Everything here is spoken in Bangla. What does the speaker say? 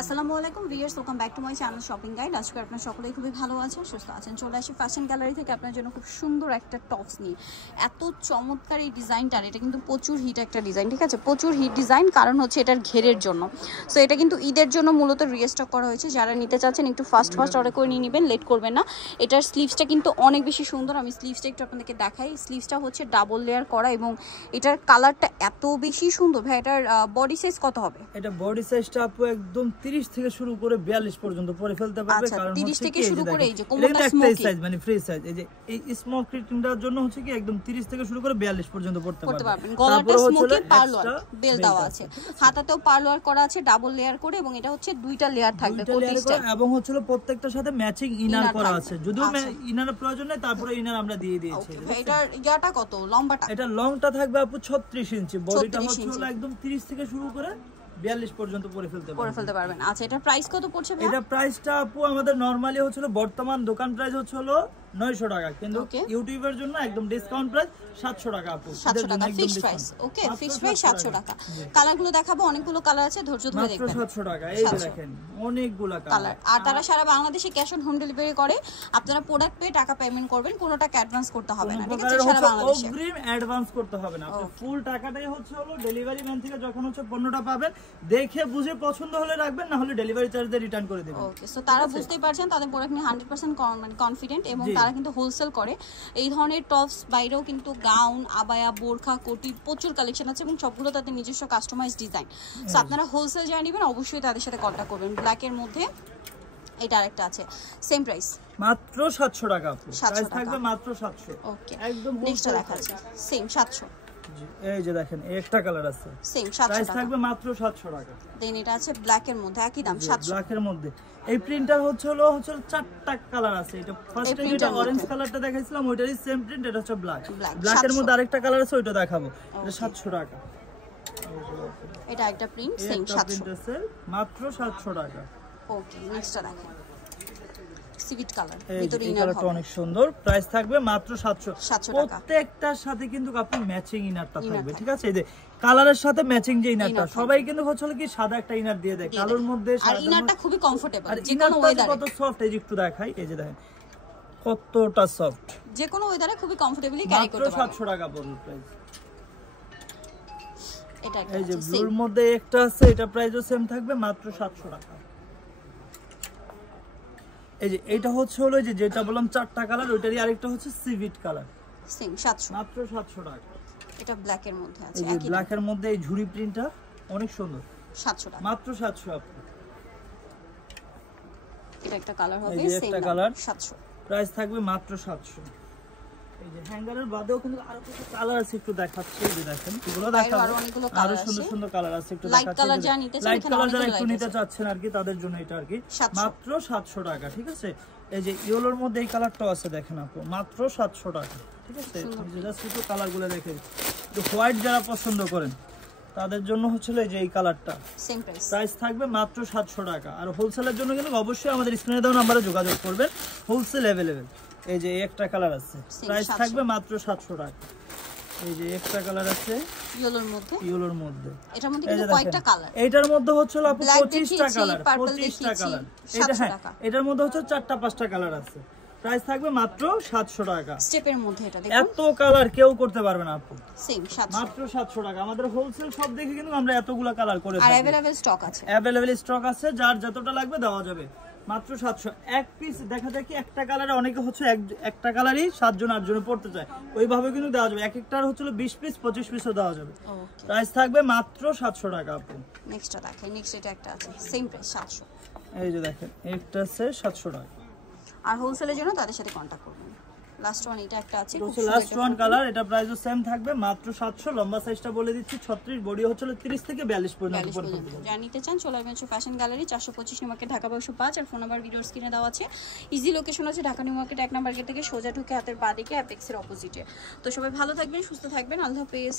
আসসালামু আলাইকুম viewers, welcome back to my channel shopping guide. আজকে আপনারা সকলেই খুবই ভালো আছেন, সুস্থ আছেন। চলে আসি ফ্যাশন গ্যালারি থেকে আপনার জন্য খুব সুন্দর একটা টপস নিয়ে। এত চমৎকার এই ডিজাইনটার, এটা কিন্তু প্রচুর হিট একটা ডিজাইন, ঠিক আছে? প্রচুর হিট ডিজাইন, কারণ হচ্ছে এটার ঘেরের জন্য। সো এটা কিন্তু ঈদের জন্য মূলত রিস্টক করা হয়েছে। যারা নিতে চাচ্ছেন একটু ফাস্ট অর্ডার করে নিয়ে নেবেন, লেট করবেন না। এটার স্লিভসটা কিন্তু অনেক বেশি সুন্দর। আমি স্লিভসটা একটু আপনাদেরকে দেখাই। স্লিভসটা হচ্ছে ডাবল লেয়ার করা এবং এটার কালারটা এত বেশি সুন্দর। ভাই এটার বডি সাইজ কত হবে? এটা বডি সাইজটা আপু একদম 30 থেকে শুরু করে 42 পর্যন্ত পরে ফেলতে পারবে। কারণ 30 থেকে শুরু করে এই যে কোমরটা স্মোকি সাইজ, মানে ফ্রি সাইজ। এই যে এই স্মোকি প্রিন্টার জন্য হচ্ছে কি একদম 30 থেকে শুরু করে 42 পর্যন্ত পড়তে পারবেন। গলাটা স্মোকি পার্লওয়ার বেল দেওয়া আছে, হাতাতেও পার্লওয়ার করা আছে ডাবল লেয়ার করে, এবং এটা হচ্ছে দুইটা লেয়ার থাকবে কোটিস্টাইল, এবং হচ্ছে প্রত্যেকটার সাথে ম্যাচিং ইনার করা আছে। যদিও ইনারের প্রয়োজন নেই, তারপরে ইনার আমরা দিয়ে দিয়েছি। এটার ইয়াটা কত, লম্বাটা? এটা লংটা থাকবে আপু 36 ইঞ্চি, বডিটা হচ্ছে একদম 30 থেকে শুরু করে 42 পর্যন্ত পরে ফেলতে পারবেন। আচ্ছা, এটা প্রাইস কত পড়ছে ভাই? এটা প্রাইসটা আপু আমাদের নরমালি হচ্ছে বর্তমান দোকান প্রাইস হচ্ছে 900 টাকা, কিন্তু ইউটিউবের জন্য একদম ডিসকাউন্ট প্রাইস 700 টাকা আপু। 700 টাকা ফিক্সড প্রাইস। ওকে, ফিক্সড প্রাইস 700 টাকা। কালারগুলো দেখাবো, অনেকগুলো কালার আছে, ধৈর্য ধরে দেখবেন। মাত্র 700 টাকা। এই যে দেখেন অনেকগুলো কালার। আর তারা সারা বাংলাদেশে ক্যাশ অন হোম ডেলিভারি করে। আপনারা প্রোডাক্ট পেয়ে টাকা পেমেন্ট করবেন, কোনো টাকা অ্যাডভান্স করতে হবে না, ঠিক আছে? সারা বাংলাদেশে অগ্রিম অ্যাডভান্স করতে হবে না, ফুল টাকাটাই হচ্ছে ডেলিভারি ম্যান থেকে যখন হচ্ছে পণ্যটা পাবেন দেখে বুঝে পছন্দ হলে রাখবেন, না হলে ডেলিভারি চার্জ দিয়ে রিটার্ন করে দিবেন। ওকে, সো তারা বুঝতেই পারছেন তাদের প্রোডাক্ট নিয়ে 100% কনফিডেন্ট, এবং তারা কিন্তু হোলসেল করে। এই ধরনের টপস বাইরেও কিন্তু গাউন, আবায়া, বোরখা, কোটি প্রচুর কালেকশন আছে, এবং সবগুলো তাদের নিজস্ব কাস্টমাইজ ডিজাইন। সো আপনারা হোলসেল যারা নেবেন অবশ্যই তাদের সাথে কন্ট্যাক্ট করবেন। ব্ল্যাক এর মধ্যে এটা আরেকটা আছে, সেম প্রাইস মাত্র 700 টাকা আপু। প্রাইস থাকবে মাত্র 700। ওকে, একদম নেক্সট দেখাচ্ছি, সেম 700। এই যে দেখেন একটা কালার আছে, সেম 700 টাকা, প্রাইস থাকবে মাত্র 700 টাকা। দেন এটা আছে ব্ল্যাক এর মধ্যে, একই দাম 700। ব্ল্যাক এর মধ্যে এই প্রিন্টার হচ্ছে চারটা কালার আছে। এটা ফার্স্টে যেটা অরেঞ্জ কালারটা দেখাইছিলাম ওইটারই সেম প্রিন্ট, এটা হচ্ছে ব্ল্যাক। ব্ল্যাক এর মধ্যে আরেকটা কালার আছে, ওইটা দেখাবো। এটা 700 টাকা। এটা একটা প্রিন্ট, সেম 700 মাত্র 700 টাকা। ওকে, নেক্সটটা দেখেন, সিভিট কালার, ভিতরে ইনার হবে, অনেক সুন্দর। প্রাইস থাকবে মাত্র 700 টাকা। প্রত্যেকটার সাথে কিন্তু আপনি ম্যাচিং ইনারটা থাকবে, ঠিক আছে? এই যে কালারের সাথে ম্যাচিং যে ইনারটা, সবাই কিন্তু হচ্ছে কি সাদা একটা ইনার দিয়ে দেয়, কালোর মধ্যে আর ইনারটা খুবই কমফোর্টেবল, যে কোনো ওয়েদারে। কত সফট, এই যে একটু দেখাই, এই যে দেখেন কতটা সফট, যে কোনো ওয়েদারে খুবই কমফোর্টেবলি ক্যারি করতে পারবেন। মাত্র 700 টাকা পড়বে প্রাইস। এটা এই যে ব্লুর মধ্যে একটা আছে, এটা প্রাইসও সেম থাকবে মাত্র 700 টাকা। এই যে এটা হচ্ছে যেটা বললাম চারটা কালার, ওইটারই আরেকটা হচ্ছে সিভিট কালার, সেম 700, মাত্র 700 টাকা। এটা ব্ল্যাক এর মধ্যে আছে, এই যে ব্ল্যাক এর মধ্যে এই ঝুরি প্রিন্টটা অনেক সুন্দর, 700 টাকা, মাত্র 700 আপু। এটা একটা কালার হবে, সেম একটা কালার, 700, প্রাইস থাকবে মাত্র 700। এই যে হ্যাঙ্গারের বাদেও কিন্তু আরো কিছু কালার আছে, একটু দেখাচ্ছি। এই যে দেখেন এগুলো দেখাবো, আরো সুন্দর সুন্দর কালার আছে, একটু দেখাচ্ছি। লাইট কালার যারা একটু নিতে চাচ্ছেন আর কি, তাদের জন্য এটা আর কি মাত্র 700 টাকা, ঠিক আছে? এই যে ইয়েলোর মধ্যে এই কালারটাও আছে, দেখেন আপু, মাত্র 700 টাকা, ঠিক আছে? জাস্ট একটু কালারগুলো দেখেন, তো হোয়াইট যারা পছন্দ করেন তাদের জন্য হচ্ছে এই যে এই কালারটা, সেম প্রাইস থাকবে মাত্র 700 টাকা। আর হোলসেলের জন্য কিন্তু অবশ্যই আমাদের স্ক্রিনে দেওয়া নম্বরে যোগাযোগ করবেন, হোলসেল অ্যাভেলেবেল। এই যে একটা কালার আছে, প্রাইস থাকবে মাত্র 700 টাকা। এই যে একটা কালার আছে ইয়েলোর মধ্যে, এটার মধ্যে কিন্তু কয়টা কালার? এটার মধ্যে হচ্ছে আপু 25টা কালার, 25টা কালার। এটা হ্যাঁ, এটার মধ্যে হচ্ছে 4টা-5টা কালার আছে, প্রাইস থাকবে মাত্র 700 টাকা। স্টেপের মধ্যে এটা দেখুন, এত কালার কেউ করতে পারবে না আপু, সেম 700, মাত্র 700 টাকা। আমাদের হোলসেল সব দেখে কিন্তু আমরা এতগুলা কালার করে থাকি, আর अवेलेबल স্টক আছে, যার যতটা লাগবে দেওয়া যাবে, মাত্র 700। এক পিস দেখা যায় কি একটা কালারে অনেকে হচ্ছে একটা কালারই 7 জন 8 জনে পড়তে চায়, ওইভাবে কিন্তু দেওয়া যাবে। এক একটার হচ্ছে 20 পিস 25 পিসও দেওয়া যাবে। প্রাইস থাকবে মাত্র 700 টাকা আপু। নেক্সটটা দেখেন, নেক্সট এটা একটা আছে, সেম প্রাইস 700। এই যে দেখেন একটা আছে 700 টাকা। আর হোলসেলের জন্য তাদের সাথে কন্টাক্ট করবেন। লাস্ট ওয়ান এটা একটা আছে, লাস্ট ওয়ান কালার, এটা প্রাইসও সেম থাকবে মাত্র 700। লম্বা সাইজটা বলে দিচ্ছি 36, বডি হচ্ছে 30 থেকে 42 পর্যন্ত। যারা নিতে চান চলে আসবেন Fashion Gallery, 425 New Market, Dhaka 105। আর ফোন নাম্বার ভিডিওর স্ক্রিনে দেওয়া আছে। ইজি লোকেশন আছে Dhaka New Market 1 number gate থেকে সোজা ঢুকে হাতের বাঁ দিকে অ্যাপেক্সের অপোজিটে। তো সবাই ভালো থাকবেন, সুস্থ থাকবেন, আল্লাহ হাফেজ।